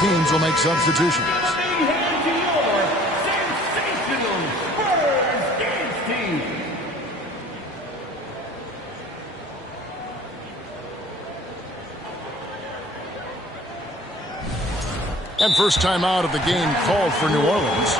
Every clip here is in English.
teams will make substitutions. And first time out of the game called for New Orleans.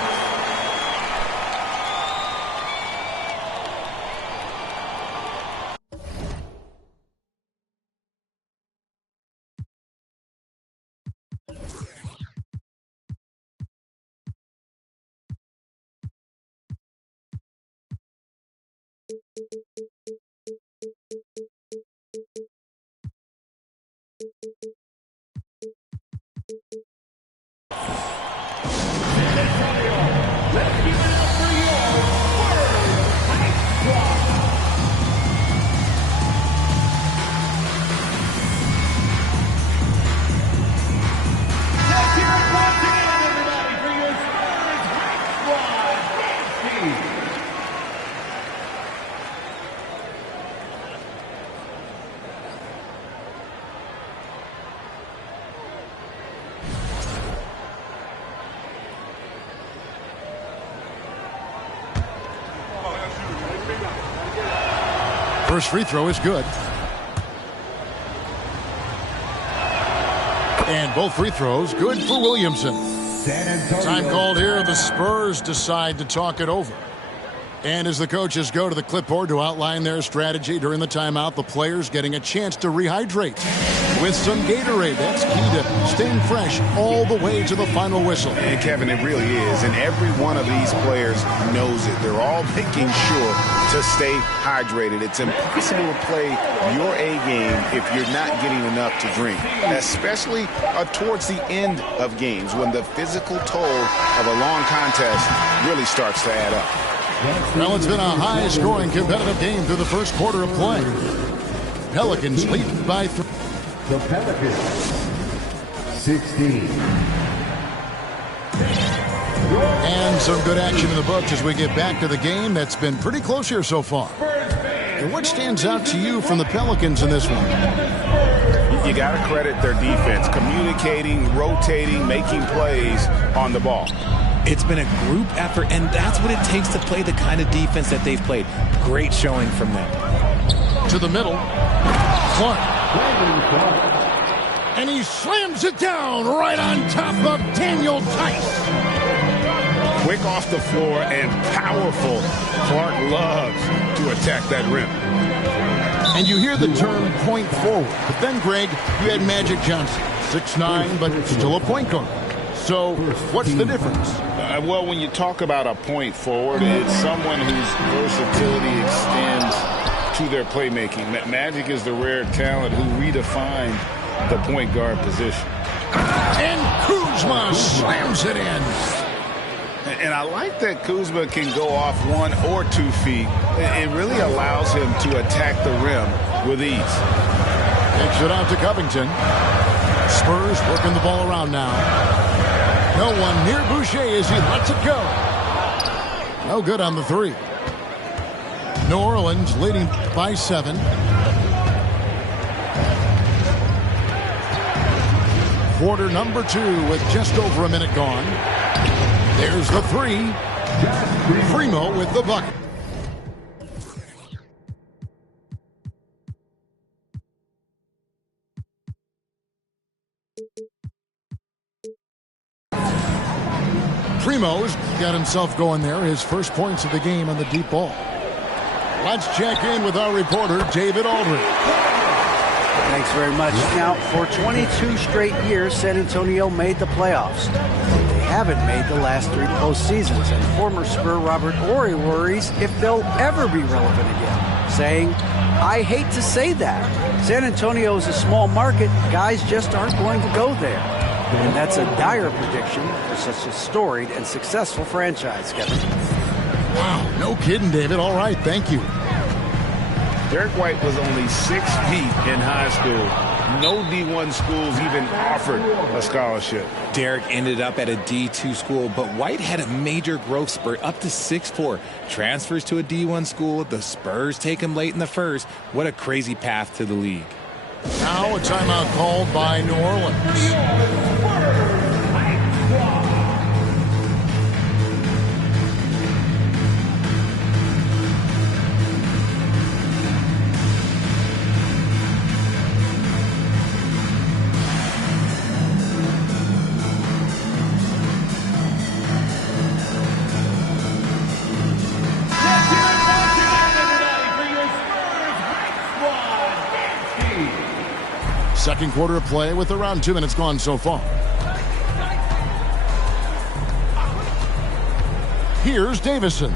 First free throw is good. And both free throws good for Williamson. Time called here. The Spurs decide to talk it over. And as the coaches go to the clipboard to outline their strategy during the timeout, the players getting a chance to rehydrate with some Gatorade. That's key to staying fresh all the way to the final whistle. And Kevin, it really is. And every one of these players knows it. They're all making sure to stay hydrated. It's impossible to play your A game if you're not getting enough to drink, especially towards the end of games when the physical toll of a long contest really starts to add up. Well, it's been a high-scoring competitive game through the first quarter of play. Pelicans lead by 3. The Pelicans, 16. And some good action in the books as we get back to the game that's been pretty close here so far. And what stands out to you from the Pelicans in this one? You got to credit their defense, communicating, rotating, making plays on the ball. It's been a group effort, and that's what it takes to play the kind of defense that they've played. Great showing from them. To the middle. Clark. And he slams it down right on top of Daniel Tice. Quick off the floor and powerful. Clark loves to attack that rim. And you hear the term point forward. But then, Greg, you had Magic Johnson. 6'9", but still a point guard. So what's the difference? Well, when you talk about a point forward, it's someone whose versatility extends to their playmaking. Magic is the rare talent who redefined the point guard position. And Kuzma slams it in. And I like that Kuzma can go off 1 or 2 feet. It really allows him to attack the rim with ease. Takes it out to Covington. Spurs working the ball around now. No one near Boucher as he lets it go. No good on the 3. New Orleans leading by 7. Quarter number 2 with just over a minute gone. There's the 3. Primo with the bucket. Primo's got himself going there. His first points of the game on the deep ball. Let's check in with our reporter, David Aldridge. Thanks very much. Now, for 22 straight years, San Antonio made the playoffs. They haven't made the last 3 postseasons, and former Spur Robert Horry worries if they'll ever be relevant again, saying, I hate to say that. San Antonio is a small market. Guys just aren't going to go there. And that's a dire prediction for such a storied and successful franchise, Kevin. Wow, no kidding, David. All right, thank you. Derek White was only 6 feet in high school. No D1 schools even offered a scholarship. Derek ended up at a D2 school, but White had a major growth spurt up to 6'4". Transfers to a D1 school. The Spurs take him late in the first. What a crazy path to the league. Now a timeout called by New Orleans. Second quarter of play with around 2 minutes gone so far. Here's Davison.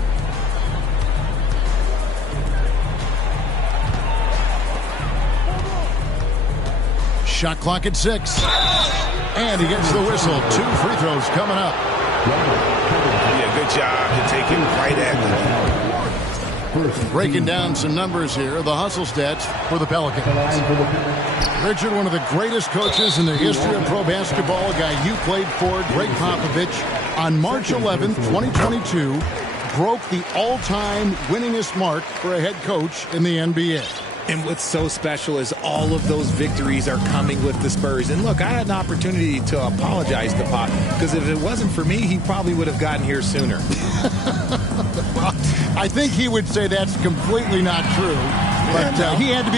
Shot clock at 6. And he gets the whistle. 2 free throws coming up. Yeah, good job to take it right at the Breaking down some numbers here. The hustle stats for the Pelicans. Richard, one of the greatest coaches in the history of pro basketball, a guy you played for, Greg Popovich, on March 11th, 2022, broke the all-time winningest mark for a head coach in the NBA. And what's so special is all of those victories are coming with the Spurs. And look, I had an opportunity to apologize to Pop, because if it wasn't for me, he probably would have gotten here sooner. Well, I think he would say that's completely not true. But he had to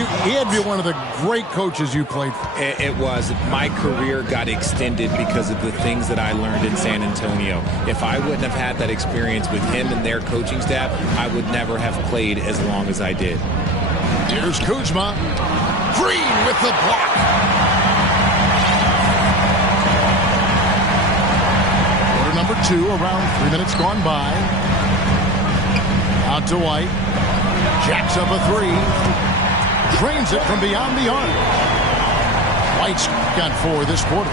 be one of the great coaches you played for. It was. My career got extended because of the things that I learned in San Antonio. If I wouldn't have had that experience with him and their coaching staff, I would never have played as long as I did. Here's Kuzma. Green with the block. Quarter number 2, around 3 minutes gone by. Out to White. Jacks up a 3. Drains it from beyond the arc. White's got 4 this quarter.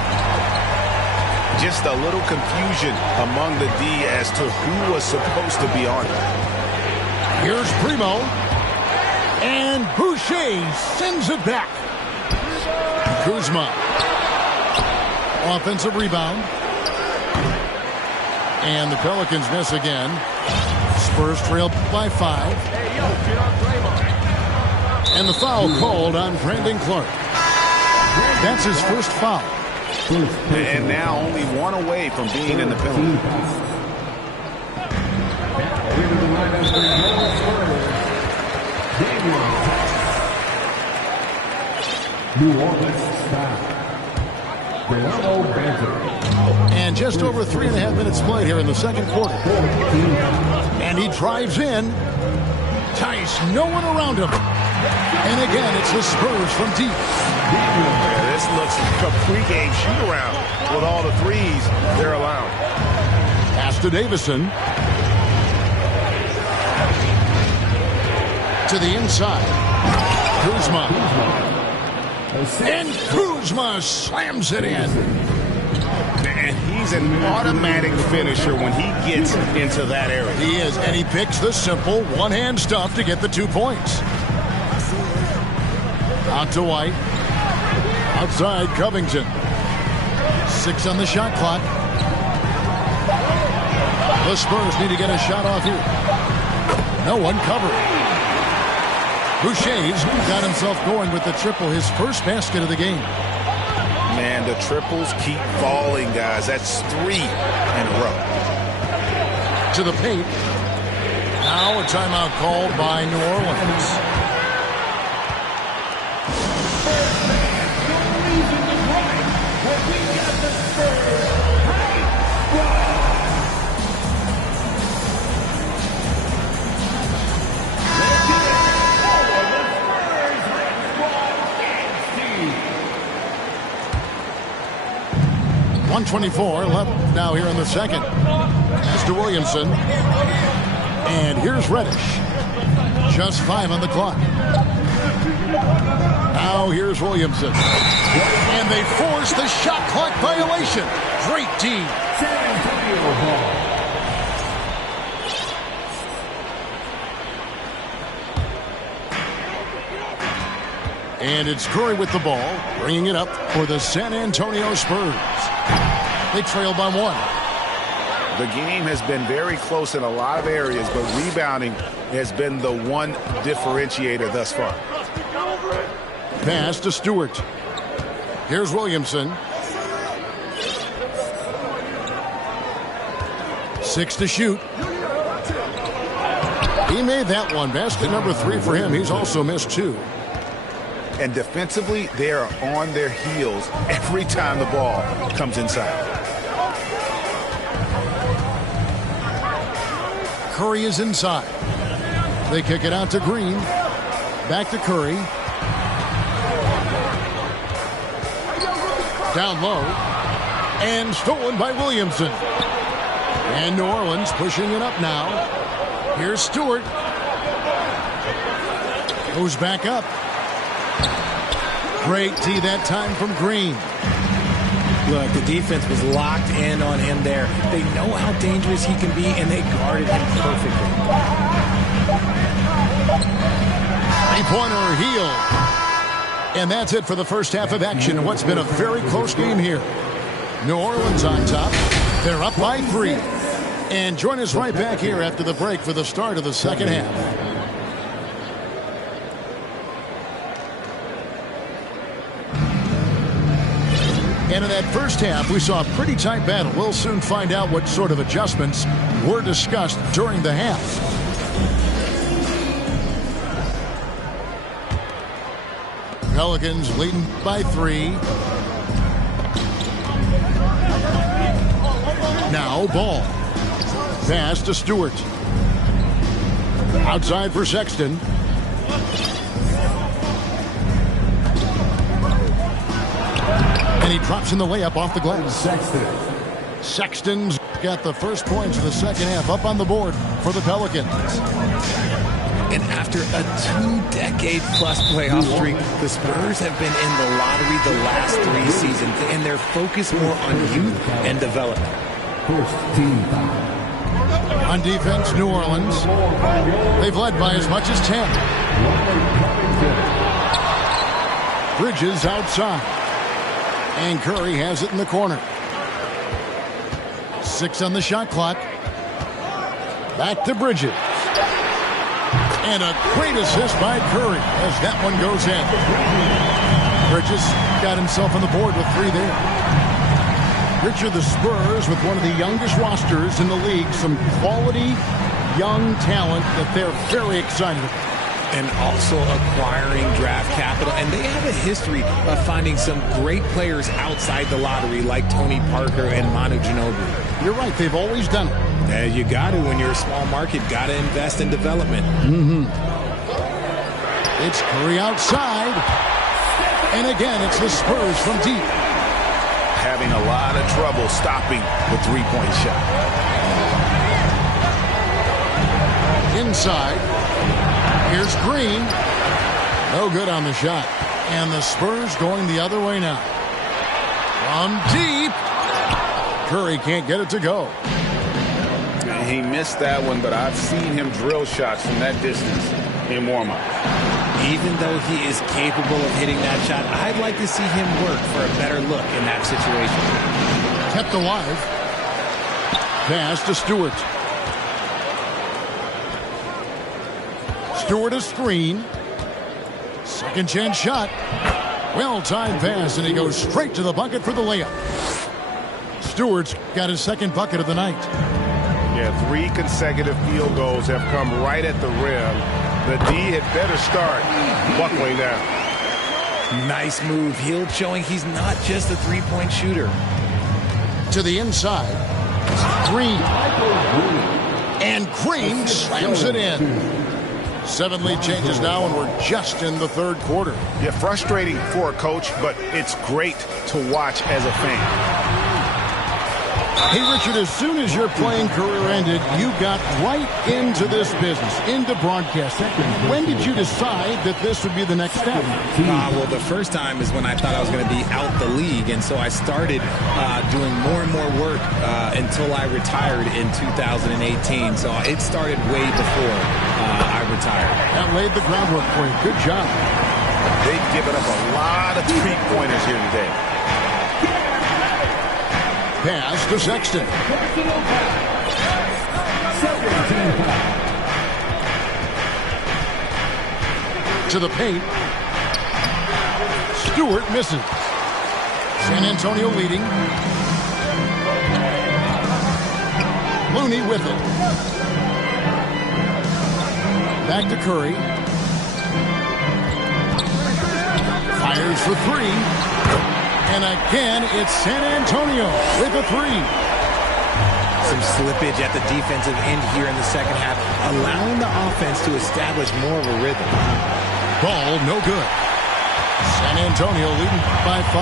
Just a little confusion among the D as to who was supposed to be on it. Here's Primo. And Boucher sends it back. Kuzma. Offensive rebound. And the Pelicans miss again. Spurs trail by 5. And the foul called on Brandon Clark. That's his first foul. And now only 1 away from being in the penalty. And just over 3.5 minutes played here in the second quarter. And he drives in. Tice, no one around him. And again, it's the Spurs from deep. Yeah, this looks like a pregame shoot-around with all the threes they're allowed. Pass to Davison. To the inside. Kuzma. And Kuzma slams it in. And he's an automatic finisher when he gets into that area. He is, and he picks the simple one-hand stuff to get the 2 points. Out to White. Outside, Covington. 6 on the shot clock. The Spurs need to get a shot off here. No one covering. Boucher's got himself going with the triple, his first basket of the game. Man, the triples keep falling, guys. That's 3 in a row. To the paint. Now a timeout called by New Orleans. 1:24 left now here in the second. Pass to Williamson. And here's Reddish. Just 5 on the clock. Now here's Williamson. And they force the shot clock violation. Great team. And it's Curry with the ball, bringing it up for the San Antonio Spurs. They trail by 1. The game has been very close in a lot of areas, but rebounding has been the one differentiator thus far. Pass to Stewart. Here's Williamson. 6 to shoot. He made that one. Basket number 3 for him. He's also missed 2. And defensively, they are on their heels every time the ball comes inside. Curry is inside. They kick it out to Green. Back to Curry. Down low. And stolen by Williamson. And New Orleans pushing it up now. Here's Stewart. Goes back up. Great tee that time from Green. Look, the defense was locked in on him there. They know how dangerous he can be, and they guarded him perfectly. Three-pointer heel. And that's it for the first half of action in what's been a very close game here. New Orleans on top. They're up by 3. And join us right back here after the break for the start of the second half. And in that first half, we saw a pretty tight battle. We'll soon find out what sort of adjustments were discussed during the half. Pelicans leading by 3. Now ball. Pass to Stewart. Outside for Sexton. And he drops in the layup off the glass. Sexton's got the first points of the second half up on the board for the Pelicans. And after a 2-decade-plus playoff streak, the Spurs have been in the lottery the last 3 seasons, and they're focused more on youth and development. On defense, New Orleans. They've led by as much as 10. Bridges outside. And Curry has it in the corner. 6 on the shot clock. Back to Bridges. And a great assist by Curry as that one goes in. Bridges got himself on the board with 3 there. Richard, the Spurs with one of the youngest rosters in the league. Some quality young talent that they're very excited about. And also acquiring draft capital. And they have a history of finding some great players outside the lottery like Tony Parker and Manu Ginobili. You're right. They've always done it. Yeah, you got to when you're a small market. Got to invest in development. It's Curry outside. And again, it's the Spurs from deep. Having a lot of trouble stopping the three-point shot. Inside. Here's Green. No good on the shot. And the Spurs going the other way now. From deep. Curry can't get it to go. He missed that one, but I've seen him drill shots from that distance in warm-up. Even though he is capable of hitting that shot, I'd like to see him work for a better look in that situation. Kept alive. Pass to Stewart. Stewart a screen. Second chance shot. Well-timed pass, and he goes straight to the bucket for the layup. Stewart's got his second bucket of the night. Yeah, 3 consecutive field goals have come right at the rim. The D had better start buckling down. Nice move. Hield showing he's not just a three-point shooter. To the inside. Green. And Green slams it in. 7 lead changes now, and we're just in the third quarter. Yeah, frustrating for a coach, but it's great to watch as a fan. Hey, Richard, as soon as your playing career ended, you got right into this business, into broadcasting. When did you decide that this would be the next step? Well, the first time is when I thought I was going to be out the league, and so I started doing more and more work until I retired in 2018. So it started way before I retired. That laid the groundwork for you. Good job. They've given up a lot of three-pointers here today. Pass to Sexton. To the paint. Stewart misses. San Antonio leading. Looney with it. Back to Curry. Fires for 3. And again, it's San Antonio with a 3. Some slippage at the defensive end here in the second half, allowing the offense to establish more of a rhythm. Ball no good. San Antonio leading by 5.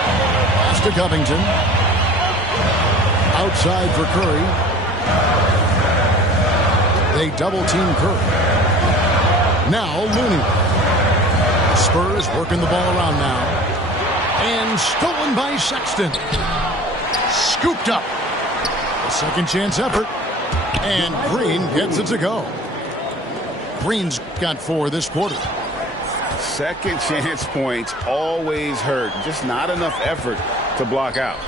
Pass to Covington. Outside for Curry. They double-team Curry. Now Looney. Spurs working the ball around now. And stolen by Sexton. Scooped up. A second chance effort. And Green gets it to go. Green's got 4 this quarter. Second chance points always hurt. Just not enough effort to block out.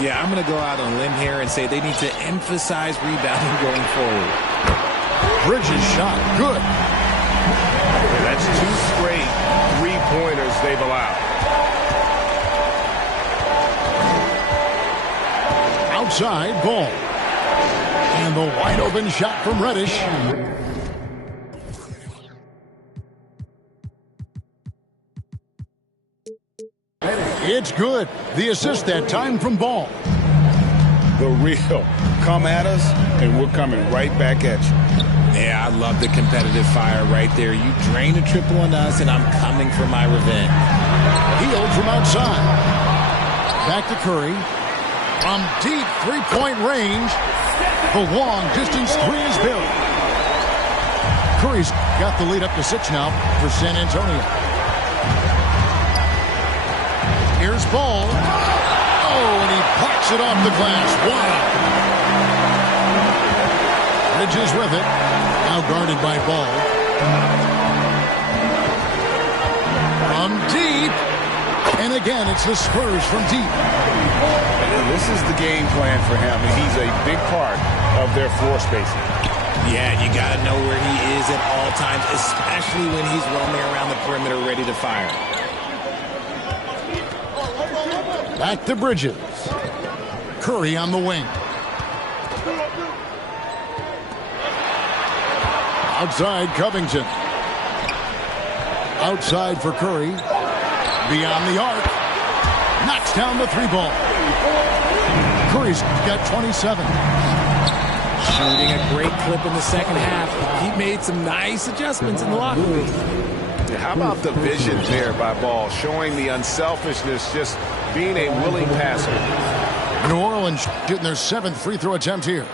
Yeah, I'm going to go out on a limb here and say they need to emphasize rebounding going forward. Bridges shot. Good. That's 2 straight three-pointers they've allowed. Outside ball. And the wide open shot from Reddish. It's good. The assist that time from Ball. The real. Come at us, and we're coming right back at you. Yeah, I love the competitive fire right there. You drain a triple on us, and I'm coming for my revenge. Healed from outside. Back to Curry. From deep three-point range. The long distance 3 is buried. Curry's got the lead up to 6 now for San Antonio. Here's Ball. Oh, and he parks it off the glass. Wow. Bridges with it. Now guarded by Ball. From deep. And again, it's the Spurs from deep. And this is the game plan for him, and he's a big part of their floor spacing. Yeah, you got to know where he is at all times, especially when he's roaming around the perimeter ready to fire. Back to Bridges. Curry on the wing. Outside, Covington. Outside for Curry. Beyond the arc. Knocks down the 3-ball. Curry's got 27. Shooting a great clip in the second half. He made some nice adjustments in the locker room. How about the vision there by Ball, showing the unselfishness, just being a willing passer. New Orleans getting their 7th free throw attempt here.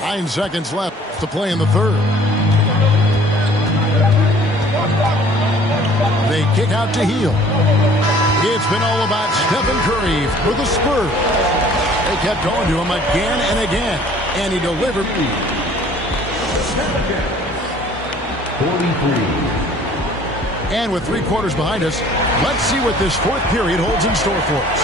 9 seconds left to play in the third. They kick out to Hield. It's been all about Stephen Curry for the Spurs. They kept going to him again and again, and he delivered. 43. And with 3 quarters behind us, let's see what this 4th period holds in store for us.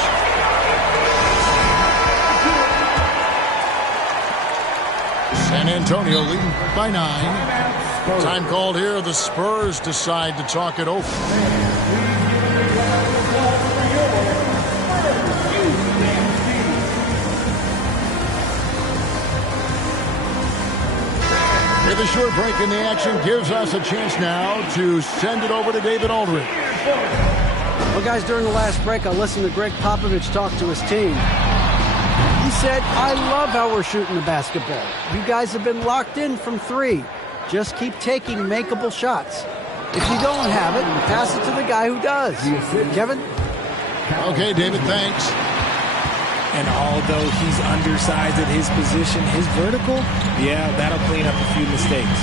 San Antonio leading by 9. Time called here. The Spurs decide to talk it over. The short break in the action gives us a chance now to send it over to David Aldridge. Well, guys, during the last break, I listened to Greg Popovich talk to his team. He said, I love how we're shooting the basketball. You guys have been locked in from 3. Just keep taking makeable shots. If you don't have it, pass it to the guy who does. Kevin? Okay, David, thanks. And although he's undersized at his position, his vertical, yeah, that'll clean up a few mistakes.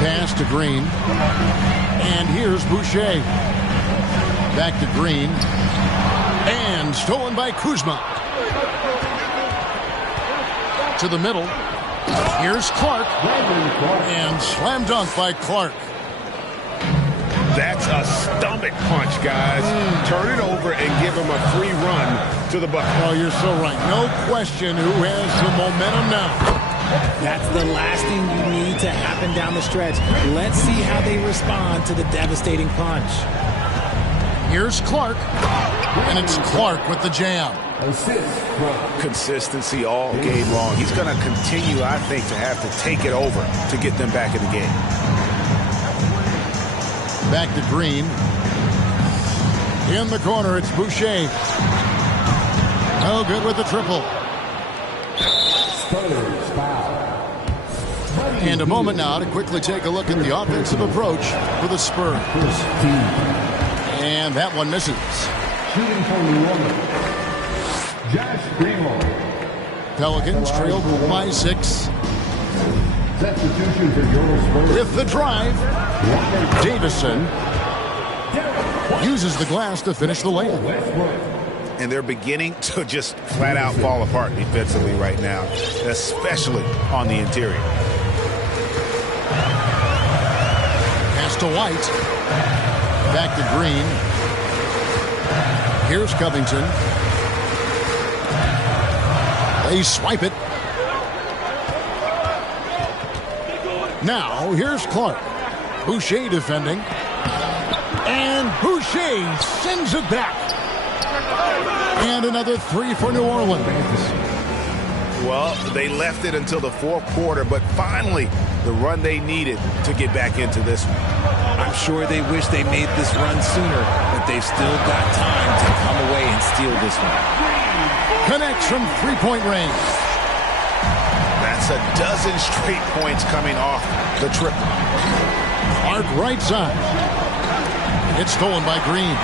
Pass to Green. And here's Boucher. Back to Green. And stolen by Kuzma. To the middle. Here's Clark. And slam dunk by Clark. That's a stomach punch, guys. Turn it over and give him a free run to the bucket. Oh, you're so right. No question who has the momentum now. That's the last thing you need to happen down the stretch. Let's see how they respond to the devastating punch. Here's Clark. And it's Clark with the jam. Consistency all game long. He's going to continue, I think, to have to take it over to get them back in the game. Back to Green. In the corner, it's Boucher. No good with the triple. And a moment now to quickly take a look at the offensive approach for the Spurs. And that one misses. Shooting for New Orleans, Josh Greenlaw. Pelicans trail by 6. Substitution for your Spurs. With the drive, Davison uses the glass to finish the layup. And they're beginning to just flat out fall apart defensively right now, especially on the interior. Pass to White. Back to Green. Here's Covington. They swipe it. Now, here's Clark. Boucher defending. And Boucher sends it back. And another 3 for New Orleans. Well, they left it until the fourth quarter, but finally the run they needed to get back into this one. I'm sure they wish they made this run sooner, but they've still got time to come away and steal this one. Connects from three-point range. That's a dozen straight points coming off the triple. Clark right side. It's stolen by Green.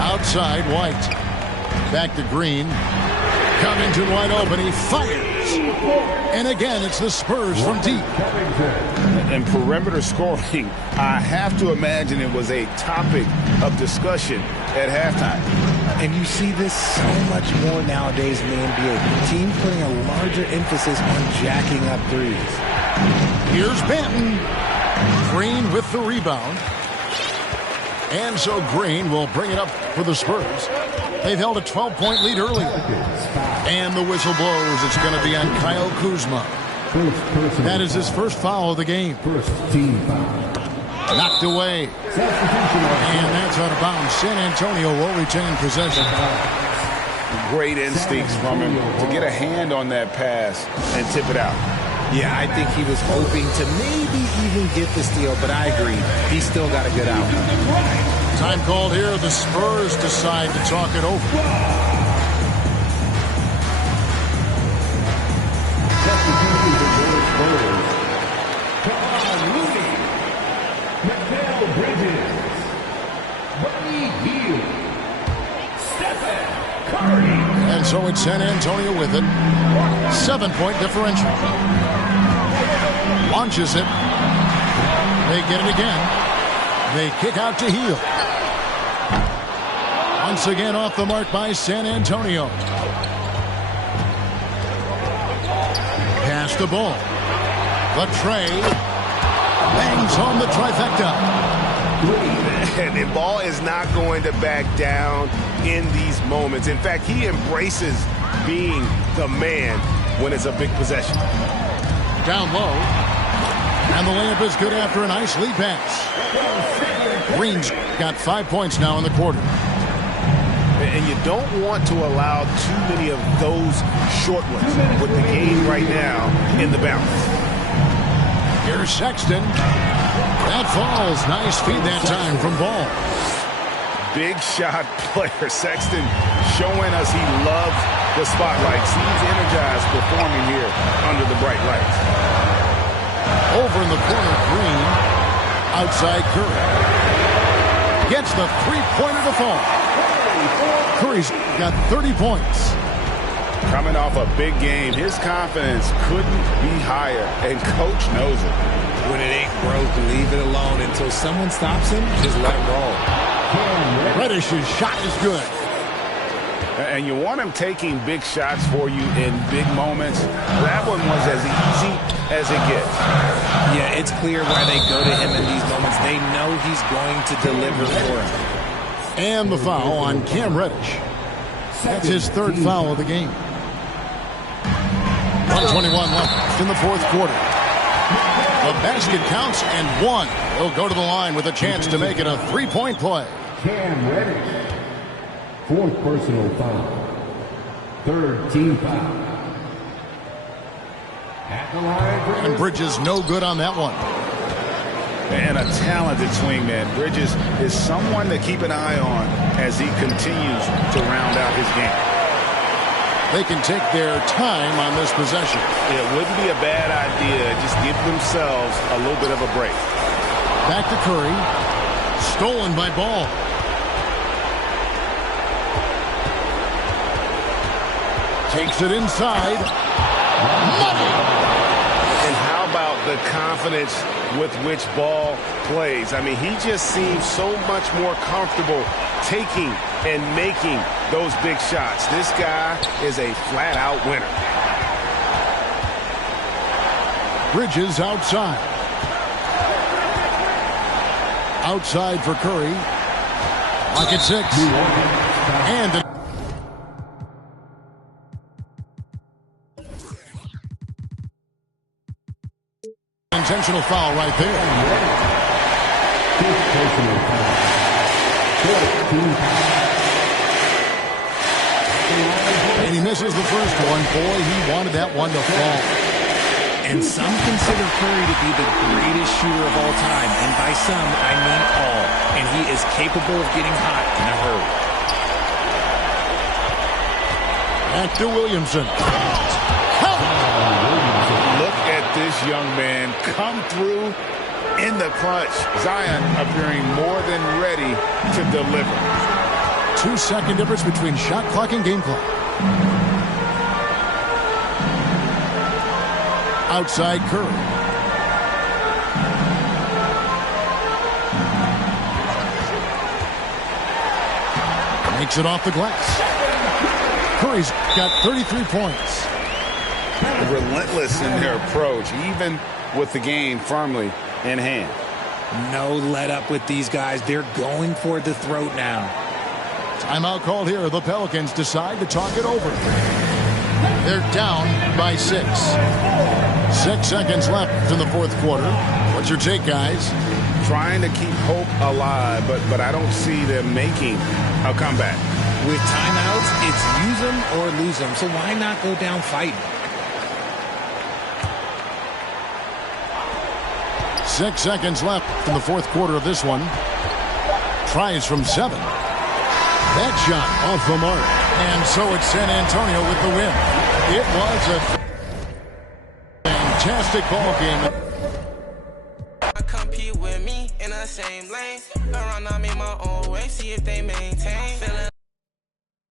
Outside, White. Back to Green. Covington wide open. He fires. And again, it's the Spurs from deep. And perimeter scoring, I have to imagine it was a topic of discussion at halftime. And you see this so much more nowadays in the NBA. Teams putting a larger emphasis on jacking up threes. Here's Banton. Green with the rebound. And so Green will bring it up for the Spurs. They've held a 12-point lead earlier. And the whistle blows. It's going to be on Kyle Kuzma. That is his first foul of the game. First team foul. Knocked away. And that's out of bounds. San Antonio will retain possession. Great instincts from him to get a hand on that pass and tip it out. Yeah, I think he was hoping to maybe even get the steal, but I agree. He's still got a good outcome. Time called here. The Spurs decide to talk it over. Substitution for your Spurs. Kevon Looney, Mikal Bridges, Buddy Hield, Stephen Curry. And so it's San Antonio with it. 7-point differential. Launches it. They get it again. They kick out to Hield. Once again off the mark by San Antonio. Pass the ball. Latrey bangs home the trifecta. And the ball is not going to back down in these moments. In fact, he embraces being the man when it's a big possession. Down low. And the layup is good after a nice lead pass. Green's got 5 points now in the quarter. And you don't want to allow too many of those short ones with the game right now in the balance. Here's Sexton. That falls. Nice feed that time from Ball. Big shot player. Sexton showing us he loves the spotlight. Seems energized performing here under the bright lights. Over in the corner, Green. Outside Curry. Gets the three-pointer to fall. Curry's got 30 points. Coming off a big game, his confidence couldn't be higher, and coach knows it. When it ain't broke, leave it alone until someone stops him. Just let him roll. Reddish's shot is good. And you want him taking big shots for you in big moments. That one was as easy as it gets. Yeah, it's clear why they go to him in these moments. They know he's going to deliver for him. And the foul on Cam Reddish. That's his third foul of the game. 1:21 left in the fourth quarter. The basket counts and one. He'll go to the line with a chance to make it a three-point play. Cam Reddish. Fourth personal foul. Third team foul. At the line. And Bridges no good on that one. And a talented swingman. Bridges is someone to keep an eye on as he continues to round out his game. they can take their time on this possession. It wouldn't be a bad idea. Just give themselves a little bit of a break. Back to Curry. Stolen by Ball. Takes it inside. Money! And how about the confidence with which Ball plays? I mean, he just seems so much more comfortable taking and making those big shots. This guy is a flat-out winner. Bridges outside. Outside for Curry. Lock at 6. And the intentional foul right there. And he misses the first one. Boy, he wanted that one to fall. And some consider Curry to be the greatest shooter of all time. And by some, I mean all. And he is capable of getting hot in a hurry. Back to Williamson. Look at this young man come through in the clutch. Zion appearing more than ready to deliver. 2-second difference between shot clock and game clock. Outside Curry. Makes it off the glass. Curry's got 33 points. Relentless in their approach, even with the game firmly in hand. No let up with these guys. They're going for the throat now. Timeout called here. The Pelicans decide to talk it over. They're down by 6. 6 seconds left in the fourth quarter. What's your take, guys? Trying to keep hope alive, but I don't see them making a comeback. With timeouts, it's use them or lose them. So why not go down fighting? 6 seconds left in the fourth quarter of this one. Tries from 7. That shot off the mark. And so it's San Antonio with the win. It was a fantastic ball game. Compete with me in the same lane. Around, I make my own way, see if they maintain.